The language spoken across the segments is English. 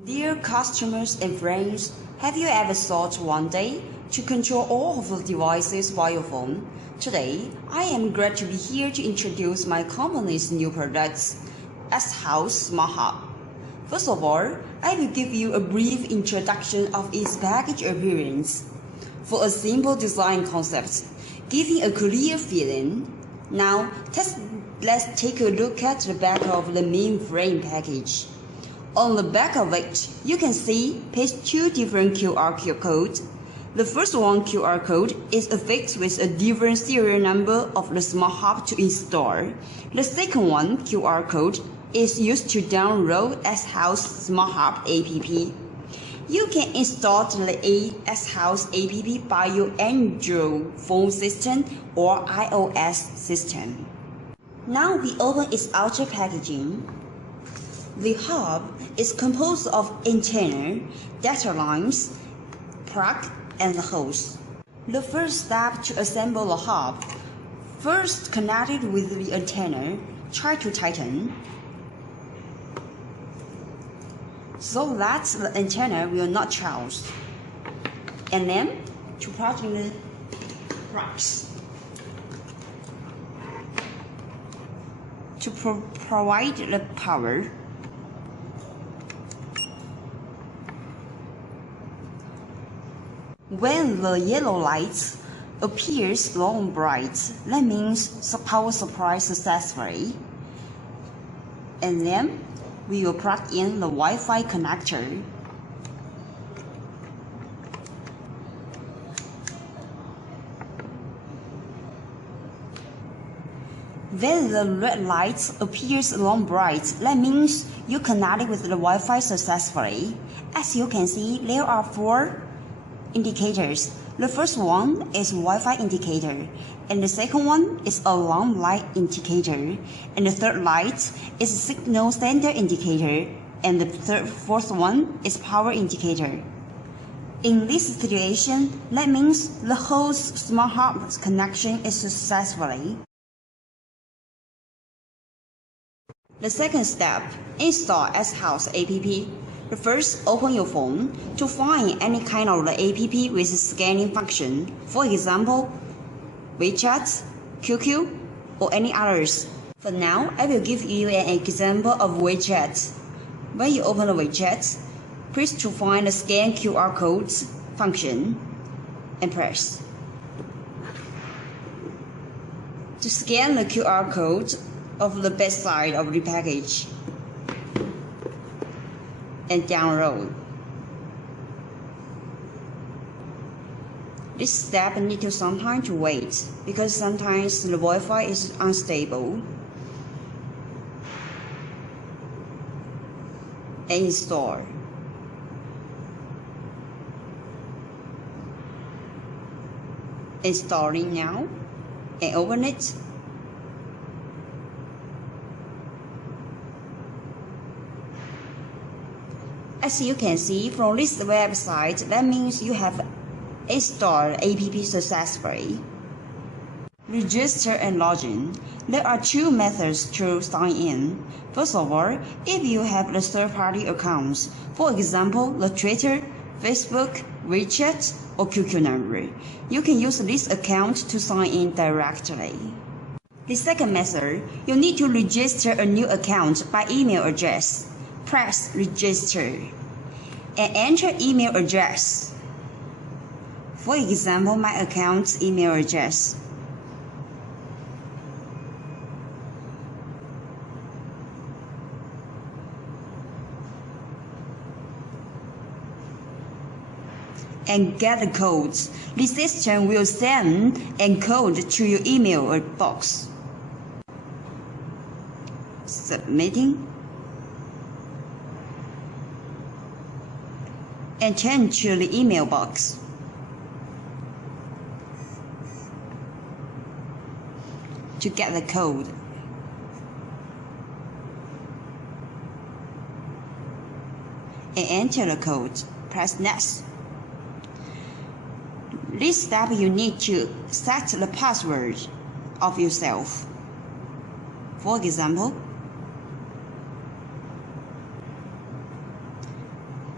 Dear customers and friends, have you ever thought one day to control all of the devices via your phone? Today, I am glad to be here to introduce my company's new products, S-House Smart Hub. First of all, I will give you a brief introduction of its package appearance. For a simple design concept, giving a clear feeling. Now, let's take a look at the back of the main frame package. On the back of it, you can see paste two different QR codes. The first one QR code is affixed with a different serial number of the Smart Hub to install. The second one QR code is used to download S-House Smart Hub app. You can install the S-House app by your Android phone system or iOS system. Now we open its outer packaging. The hub is composed of antenna, data lines, plug, and the hose. The first step to assemble the hub. First, connect it with the antenna. Try to tighten so that the antenna will not charge. And then to plug in the plugs to provide the power. When the yellow light appears long and bright, that means the power supply successfully. And then we will plug in the Wi-Fi connector. When the red light appears long bright, that means you connected with the Wi-Fi successfully. As you can see, there are four indicators. The first one is Wi-Fi indicator, and the second one is alarm light indicator, and the third light is signal sender indicator, and the fourth one is power indicator. In this situation, that means the whole Smart Hub connection is successfully. The second step, install S-House app. First, open your phone to find any kind of the app with scanning function. For example, WeChat, QQ, or any others. For now, I will give you an example of WeChat. When you open the WeChat, press to find the scan QR codes function and press. To scan the QR code of the back side of the package and download. This step needs some time to wait because sometimes the Wi-Fi is unstable. And install. Installing now and open it. As you can see from this website, that means you have installed app successfully. Register and login. There are two methods to sign in. First of all, if you have the third-party accounts, for example, the Twitter, Facebook, WeChat, or QQ number, you can use this account to sign in directly. The second method, you need to register a new account by email address. Press register and enter email address. For example, my account's email address. And get the codes. The system will send a code to your email box. Submitting. And turn to the email box. To get the code. And enter the code. Press next. This step you need to set the password of yourself. For example,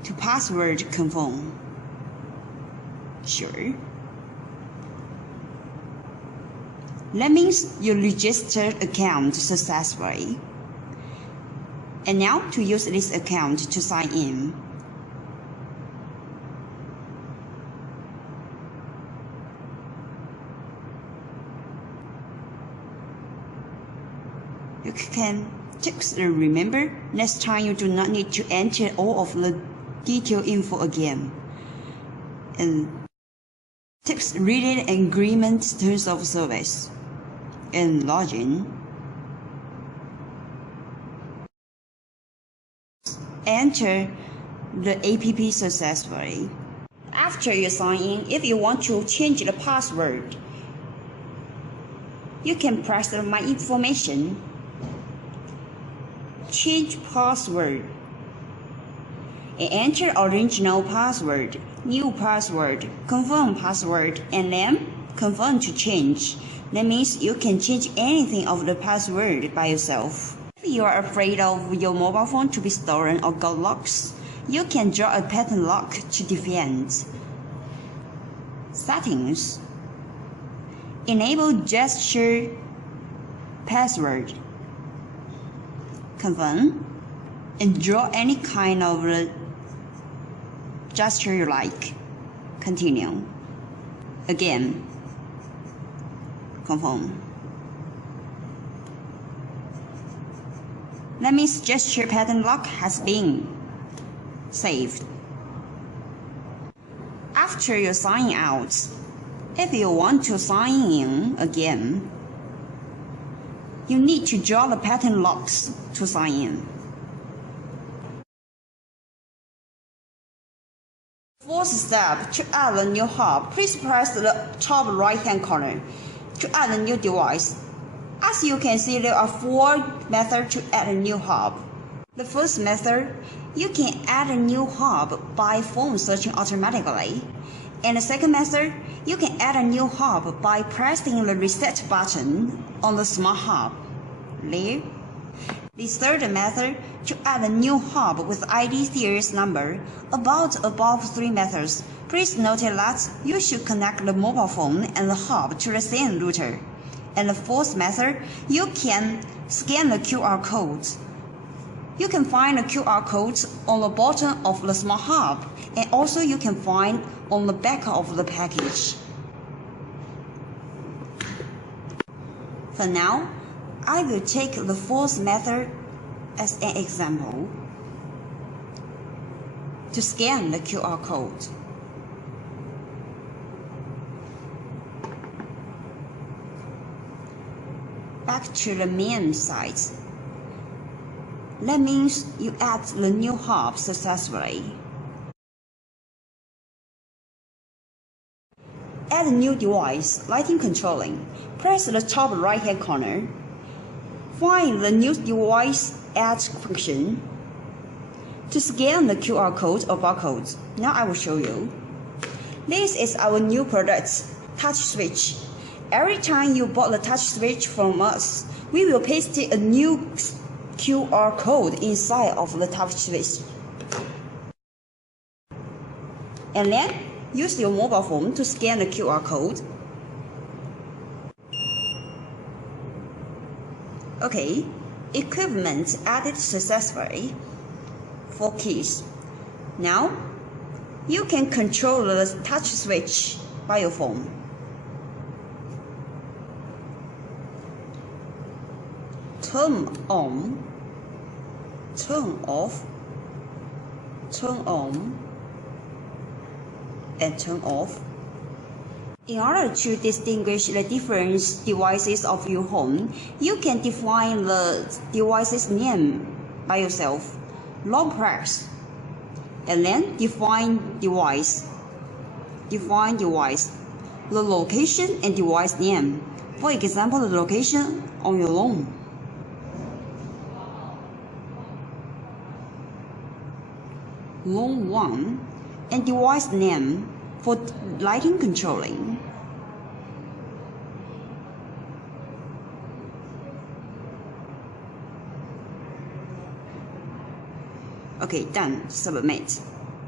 to password confirm. Sure. That means you registered account successfully. And now to use this account to sign in. You can just remember, next time you do not need to enter all of the detailed info again. And text reading agreement terms of service. And login. Enter the app successfully. After you sign in, if you want to change the password, you can press the My Information, change password, and enter original password, new password, confirm password, and then confirm to change. That means you can change anything of the password by yourself. If you are afraid of your mobile phone to be stolen or got locks, you can draw a pattern lock to defend. Settings. Enable gesture password. Confirm and draw any kind of gesture you like. Continue. Again. Confirm. That means gesture pattern lock has been saved. After you sign out, if you want to sign in again, you need to draw the pattern locks to sign in. Fourth step, to add a new hub, please press the top right-hand corner to add a new device. As you can see, there are 4 methods to add a new hub. The first method, you can add a new hub by phone searching automatically. And the second method, you can add a new hub by pressing the reset button on the smart hub. There. The third method, to add a new hub with ID series number. About above 3 methods, please note that you should connect the mobile phone and the hub to the same router. And the fourth method, you can scan the QR code. You can find the QR code on the bottom of the smart hub, and also you can find on the back of the package. For now, I will take the fourth method as an example to scan the QR code. Back to the main site. That means you add the new hub successfully. Add a new device, lighting controlling. Press the top right-hand corner. Find the new device add function to scan the QR code or barcode. Now I will show you. This is our new product, touch switch. Every time you bought the touch switch from us, we will paste a new QR code inside of the touch switch. And then use your mobile phone to scan the QR code. Okay, equipment added successfully. 4 keys. Now, you can control the touch switch by your phone. Turn on, turn off, turn on, and turn off. In order to distinguish the different devices of your home, you can define the device's name by yourself. Long press, and then define device. Define device, the location and device name. For example, the location on your lawn. Lawn 1, and device name for lighting controlling. Okay, done. Submit.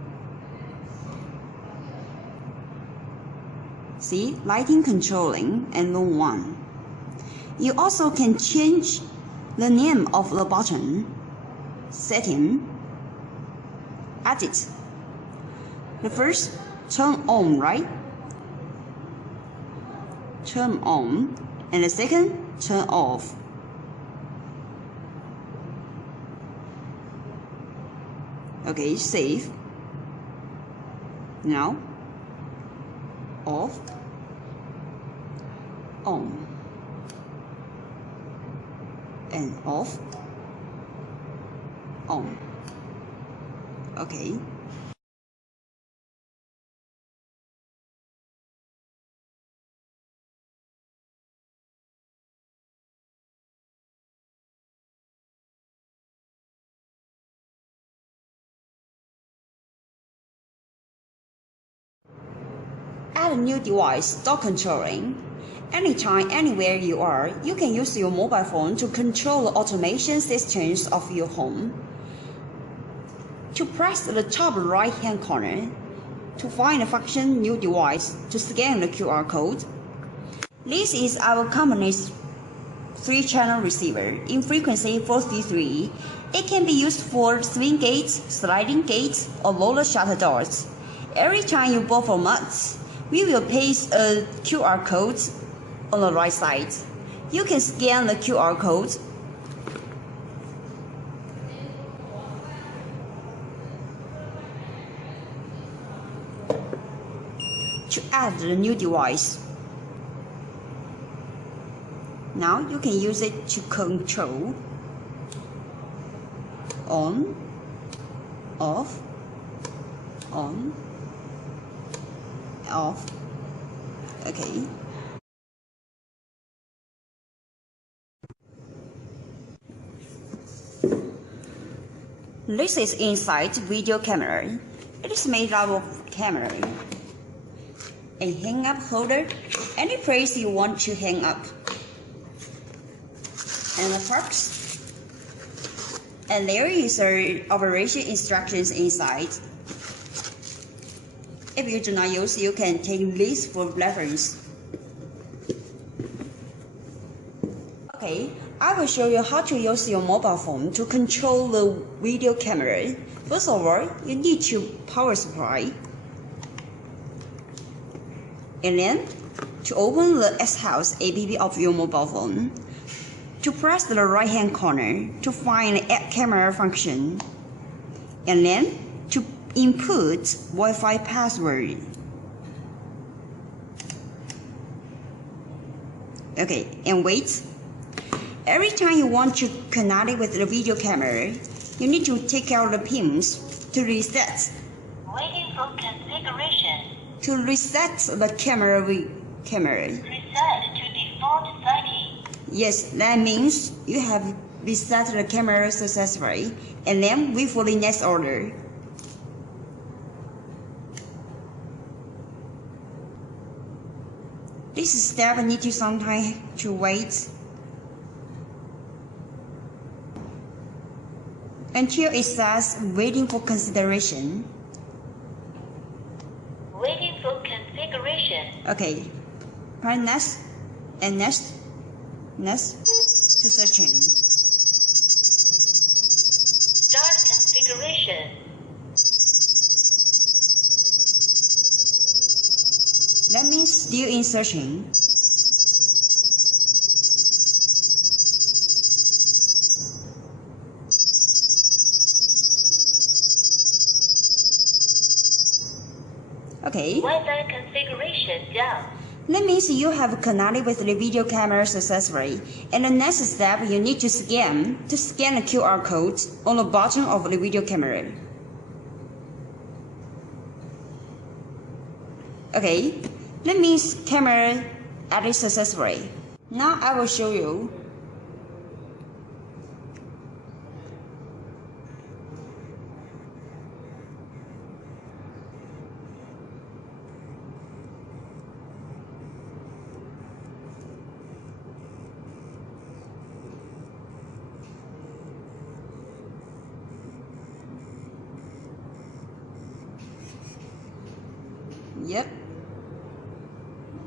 See, lighting controlling and long one. You also can change the name of the button, setting, edit. The first, turn on, right? Turn on. And the second, turn off. Okay, save. Now, off, on, and off, on. Okay. Add a new device, door controlling. Anytime, anywhere you are, you can use your mobile phone to control the automation systems of your home. To press the top right-hand corner, to find the function new device, to scan the QR code. This is our company's 3-channel receiver in frequency 433. It can be used for swing gates, sliding gates, or roller shutter doors. Every time you buy from us, we will paste a QR code on the right side. You can scan the QR code to add the new device. Now you can use it to control on, off, on, off. Okay. This is inside video camera. It is made out of camera, a hang up holder, any place you want to hang up, and the parts. And there is a operation instructions inside. If you do not use, you can take this for reference. Okay, I will show you how to use your mobile phone to control the video camera. First of all, you need to power supply. And then, to open the S-House app of your mobile phone, to press the right-hand corner to find the add camera function. And then, to input Wi-Fi password. Okay, and wait. Every time you want to connect it with the video camera, you need to take out the pins to reset. Waiting for configuration. To reset the camera. Reset to default setting. Yes, that means you have reset the camera successfully, and then wait for the next order. This step needs you some time to wait until it says waiting for consideration. Waiting for configuration. Okay, press next and next to searching. Start configuration. That means still in searching. Okay. Wi-Fi configuration done. That means you have connected with the video camera successfully. And the next step, you need to scan the QR code on the bottom of the video camera. Okay, that means camera added successfully. Now I will show you. Yep.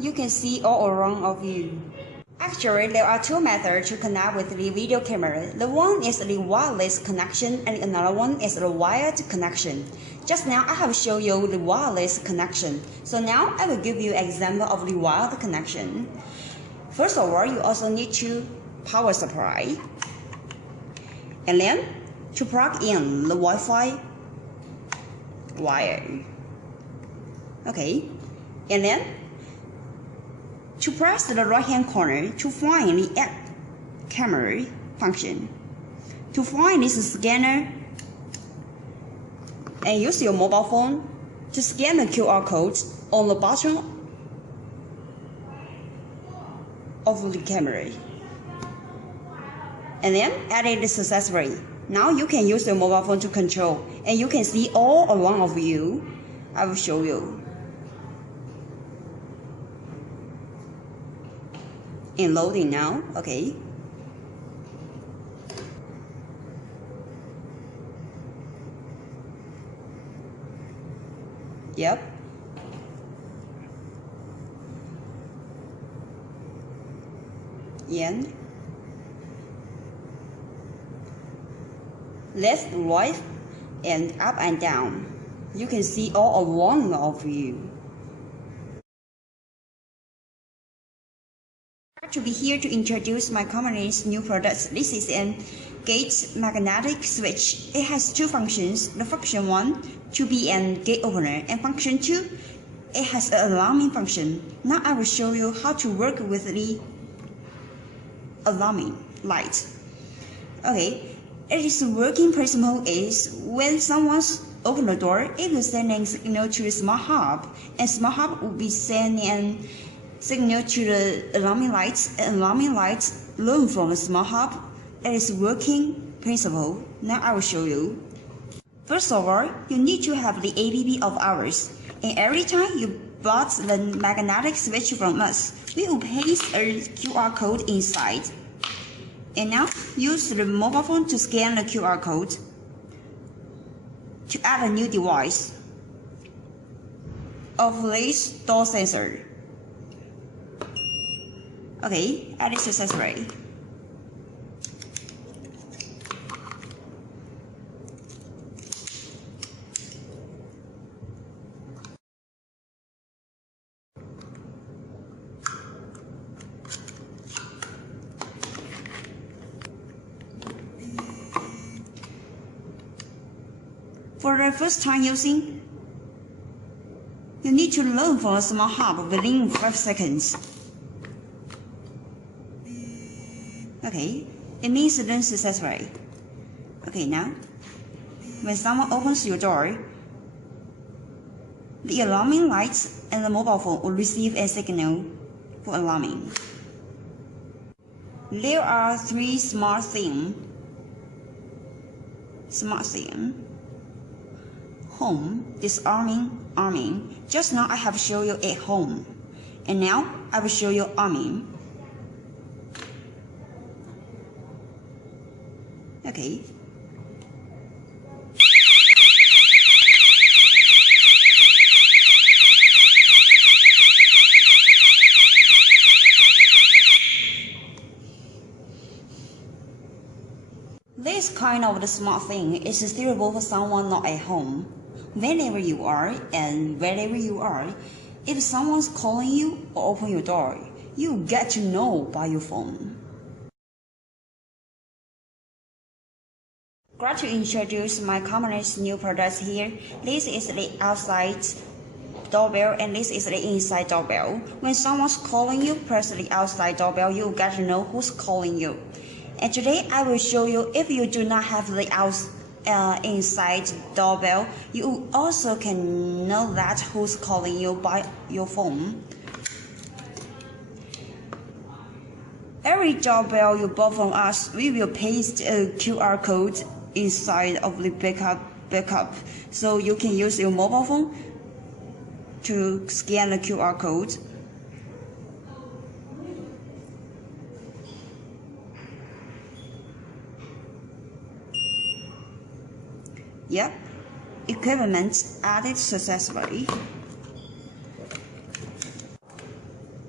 you can see all around of you. Actually, there are two methods to connect with the video camera. The one is the wireless connection and another one is the wired connection. Just now I have shown you the wireless connection. So now I will give you an example of the wired connection. First of all, you also need to power supply. And then to plug in the Wi-Fi wire. Okay. And then to press the right hand corner to find the add camera function. To find this scanner and use your mobile phone to scan the QR code on the bottom of the camera. And then add it successfully. Now you can use your mobile phone to control and you can see all around of you. I will show you. In loading now, okay. Yep. In. Left, right, and up and down. You can see all around of you. To be here to introduce my company's new products. This is a gate magnetic switch. It has two functions. The function 1 to be a gate opener and function 2 it has an alarming function. Now I will show you how to work with the alarming light. Okay, it is working principle is when someone's open the door, it will send a signal to the smart hub and smart hub will be sending an signal to the alarming lights, and alarming lights learn from the smart hub. It is working principle. Now I will show you. First of all, you need to have the APP of ours, and every time you bought the magnetic switch from us, we will paste a QR code inside. And now use the mobile phone to scan the QR code to add a new device of this door sensor. Okay, add it successfully. For the first time using, you need to learn from a smart hub within 5 seconds. Okay, it means learn successfully. Okay, now, when someone opens your door, the alarming lights and the mobile phone will receive a signal for alarming. There are 3 smart things. Home, disarming, arming. Just now I have shown you a home, and now I will show you arming. Okay. This kind of the smart thing is suitable for someone not at home. Whenever you are and wherever you are, if someone's calling you or open your door, you get to know by your phone. Glad to introduce my company's new products here. This is the outside doorbell and this is the inside doorbell. When someone's calling you, press the outside doorbell, you get to know who's calling you. And today I will show you if you do not have the inside doorbell, you also can know that who's calling you by your phone. Every doorbell you bought from us, we will paste a QR code inside of the backup, so you can use your mobile phone to scan the QR code. Yep, equipment added successfully.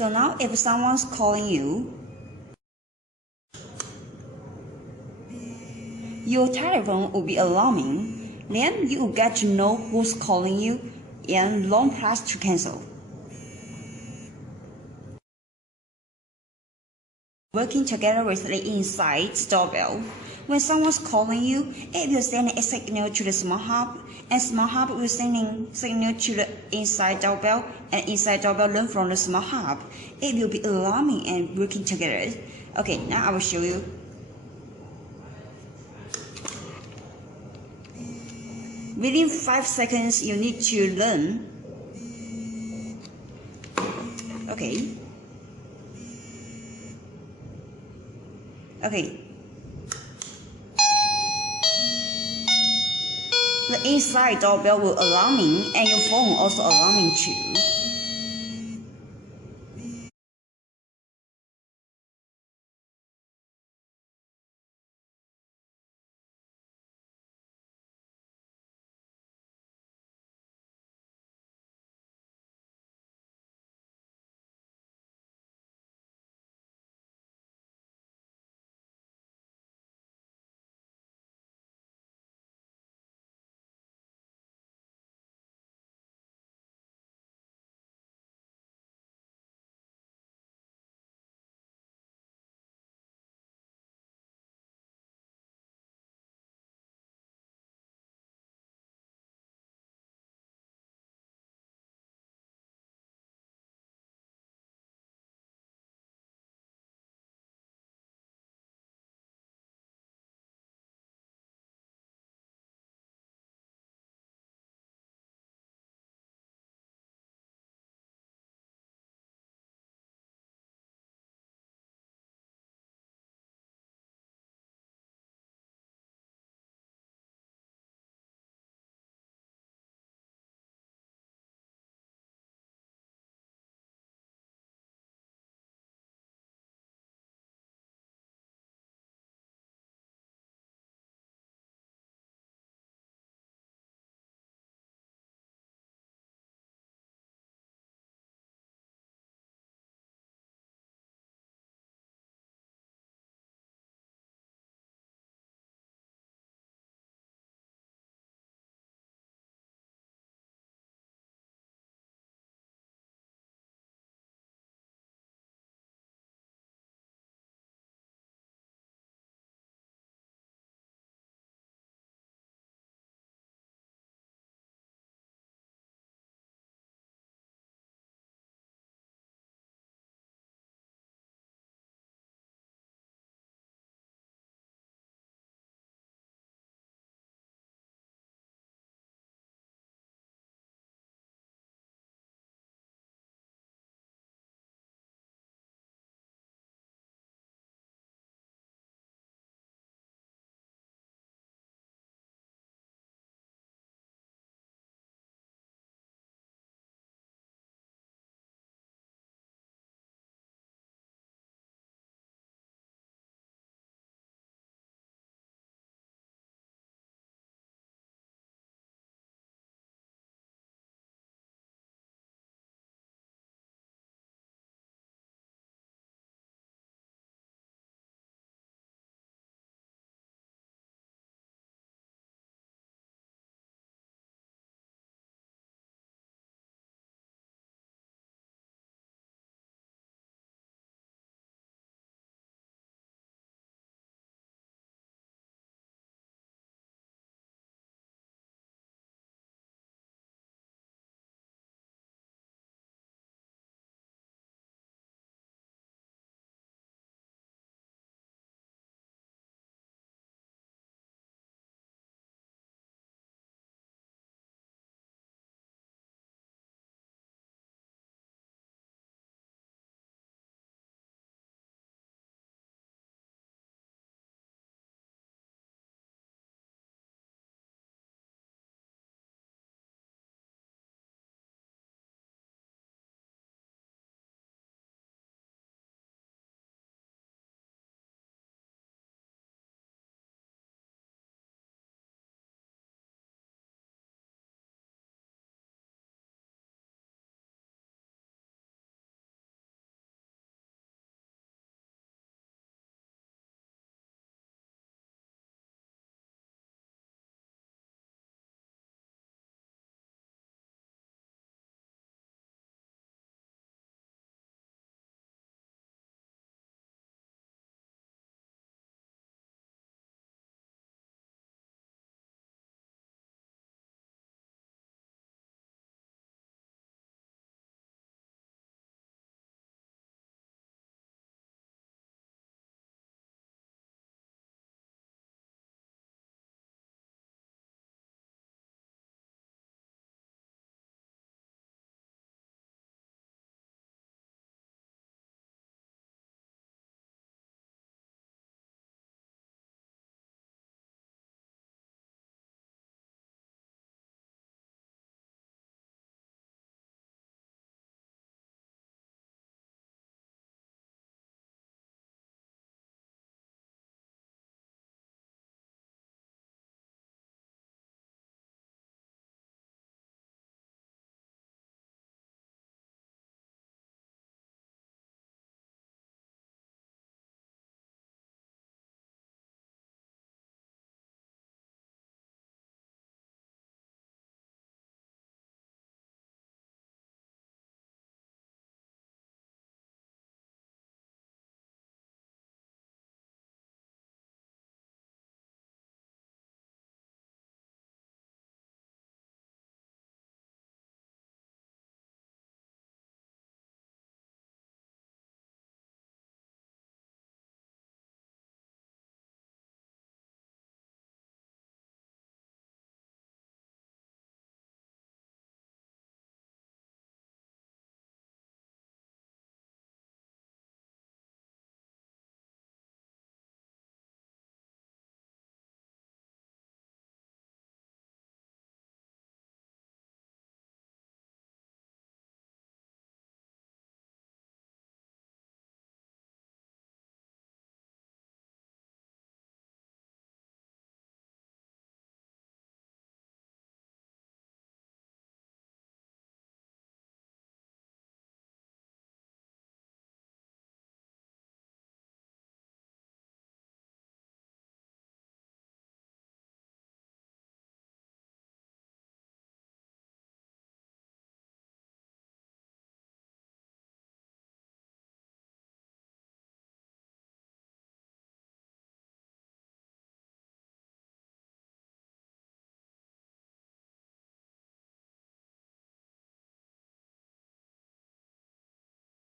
So now if someone's calling you, your telephone will be alarming. Then you will get to know who's calling you and long press to cancel. Working together with the inside doorbell. When someone's calling you, it will send a signal to the smart hub, and smart hub will send a signal to the inside doorbell, and inside doorbell learn from the smart hub. It will be alarming and working together. Okay, now I will show you. Within 5 seconds, you need to learn. Okay. The inside doorbell will alarming and your phone also alarming too.